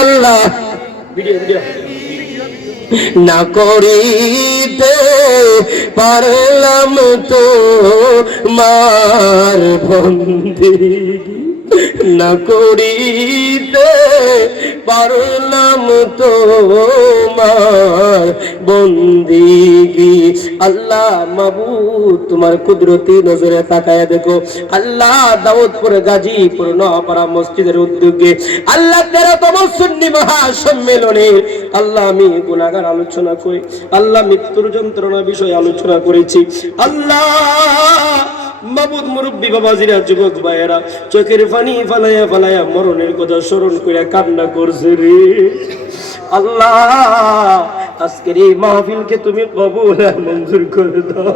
আল্লাহ না করিতে পারলাম তো মার বন্দেগী, না করিতে পারলাম তো মার বন্দেগী। আল্লাহ মাবুদ তোমার কুদরতি নজরে তাকায় দেখো। আল্লাহ দাউদপুর গাজীপুর নোয়াপাড়া মসজিদের উদ্যোগে আল্লাহ 13তম সুন্নি মহাসম্মেলনে আল্লাহ আমি গুনাহগার আলোচনা করি, আল্লাহ মৃত্যুর যন্ত্রণা বিষয়ে আলোচনা করেছি। আল্লাহ মাবুদ মুরব্বী বাবাজিরা যুবক ভাইয়েরা চোখের পানি ফালাইয়া ফালাইয়া মরণের কথা স্মরণ করে কান্না করছে রে আল্লাহ। আজকের এই মাহফিলকে তুমি কবুল আর মঞ্জুর করে দাও।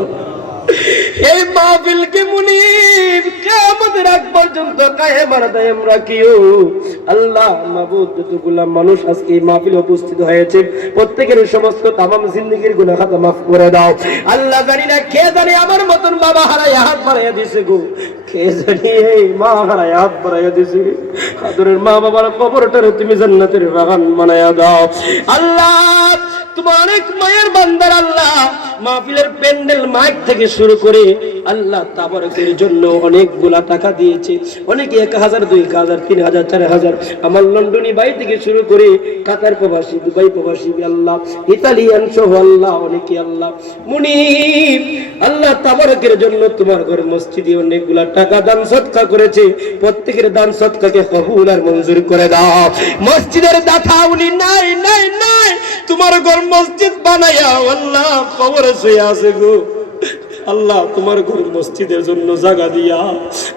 এই মাহফিলকে মুনিব কিয়ামতের আগ পর্যন্ত কায়েম আর দায়েম রাখিও আল্লাহ। মাবুদ যতগুলা মানুষ আজকে এই মাহফিলে উপস্থিত হয়েছে প্রত্যেকের সমস্ত তামাম জিন্দেগীর গুনাহ খাতা মাফ করে দাও আল্লাহ। জানি না কে জানে আমার মতন বাবা হারায় হাত বাড়াইয়া দিছে গো, কে জানি এই মা হারায় হাত বাড়াইয়া দিছে। আদরের মা বাবার কবরটারে তুমি জান্নাতের বাগান বানাইয়া দাও আল্লাহ। তোমার অনেক মায়ের বান্দার আল্লাহ মাহফিলের প্যান্ডেল মাইক থেকে শুরু করে আল্লাহ তাবারকের জন্য অনেকগুলা টাকা দিয়েছে, অনেকে 1000 2000 3000 4000। আমার লন্ডনী ভাই থেকে শুরু করে কাতার প্রবাসী, দুবাই প্রবাসী আল্লাহ, ইতালিয়ান সহ আল্লাহ অনেকে আল্লাহ মুনিব আল্লাহ তাবারকের জন্য তোমার ঘর মসজিদে অনেকগুলা টাকা দান সদকা করেছে। প্রত্যেকের দান সদকাকে কবুল আর মঞ্জুর করে দাও। মসজিদের দাতা উনি নাই নাই নাই তোমার ঘর মসজিদ বানায়া আল্লাহ কবরে শুয়ে আছে গো আল্লাহ। তোমার ঘর মসজিদের জন্য জায়গা দিয়া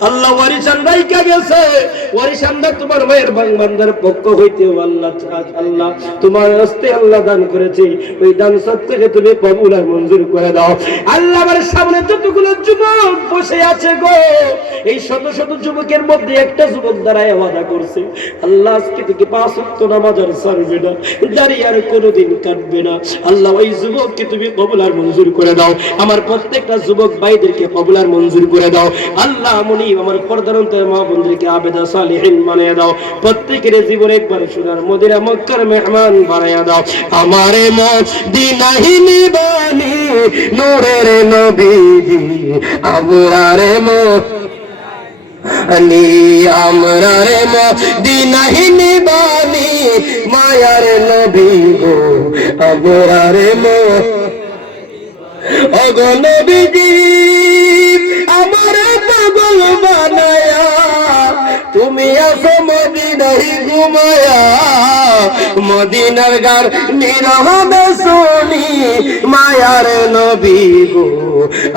আল্লাহ ওয়ারিশান রাইখা গেছে, ওয়ারিশানটা তোমার মায়ের বান্দার পক্ষ হইতে আল্লাহ আল্লাহ তোমার হস্তে আল্লাহ দান করেছে। ওই দান সদকাকে তুমি কবুল আর মঞ্জুর করে দাও আল্লাহ। আমার সামনে যতগুলো যুবক বসে আছে গো, এই শত শত যুবকের মধ্যে একটা যুবক দাঁড়ায় ওয়াদা করছে আল্লাহ আজকে থেকে 5 ওয়াক্ত নামাজ আর ছাড়বে না, দাঁড়িয়ে আর কোনোদিন কাটবে না আল্লাহ। ওই যুবককে তুমি কবুল আর মঞ্জুর করে দাও। আমার প্রত্যেকটা যুবক ভাইদেরকে কবুল আর মঞ্জুর করে দাও আল্লাহ। মুনিব আমার পর্দানন্তর মা বোনদেরকে আবেদা সালিহিন বানায়া দাও। প্রত্যেকের জীবনে একবার সোনার মদিনা মক্কার মেহমান বানায়া দাও। আমারে মদিনাহি নিবানি নূরের নবীজি আমরারে আনি আমরারে মদিনাহি নিবানি মায়ার নবী গো আমরারে ওগো নবীজি আমারে পাগল বানায়া তুমি আসো মদিনায় ঘুমায়া। মদিনার গান নীরবে শুনি মায়ার নবী গো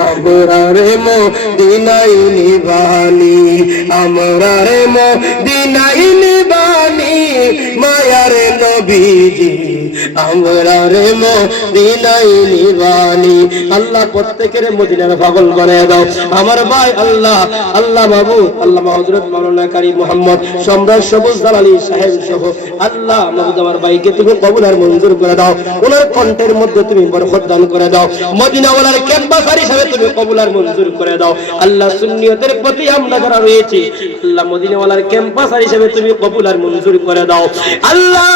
আমরারে মদিনায় নিবানি, আমরারে মদিনায় নিবানি মায়ার নবীজি আমরারে মদিনায় নিবানি। আল্লাহ প্রত্যেকের মদিনার পাগল বানায় দাও আমার ভাই আল্লাহ। আল্লাহ মাহবুব আল্লাহ হযরত মাওলানা কারি মুহাম্মদ সম্রাট সবুজ জালালী সাহেব সহ আল্লাহ মাহবুব আমার ভাইকে তুমি কবুল আর মঞ্জুর করে দাও। ওনার কণ্ঠের মধ্যে তুমি বরকত দান করে দাও। মদিনাওয়ালার ক্যাম্পাসার হিসেবে তুমি কবুল আর মঞ্জুর করে দাও আল্লাহ। সুন্নিয়তের প্রতি আমরা যারা রয়েছে আল্লাহ মদিনাওয়ালার ক্যাম্পাসার হিসেবে তুমি কবুল আর মঞ্জুর করে দাও আল্লাহ।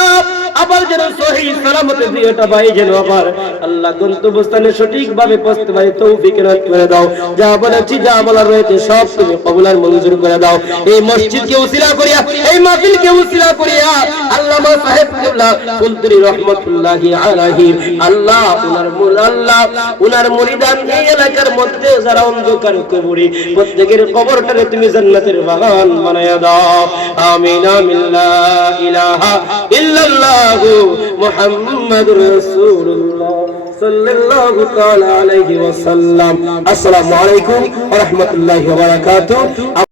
আবার যেন সহি সালামতে দুইটা ভাই যেন আবার আল্লাহ গন্তব্যস্থানে সঠিকভাবে পৌঁছতে পারে তৌফিক এনায়েত করে দাও। যা বলেছি যা বলার রয়েছে সব তুমি কবুল আর মঞ্জুর করে দাও। এই মসজিদকে উসিলা করিয়া এই মাহফিলকে উসিলা করিয়া আল্লামা সাহেব কিবলা কুলতুরি রাহমাতুল্লাহি আলাইহি আল্লাহ উনার মুরিদান এই এলাকার মধ্যে যারা অন্ধকার কবরে প্রত্যেকের কবরটারে তুমি জান্নাতের বাগান বানায়া দাও। আমিন আমিন লা ইলাহা ইল্লাল্লাহ মুহাম্মাদুর রাসূলুল্লাহ সাল্লাল্লাহু তাআলা আলাইহি ওয়াসাল্লাম। আসসালামু আলাইকুম ওয়া রাহমাতুল্লাহি ওয়া বারাকাতুহু।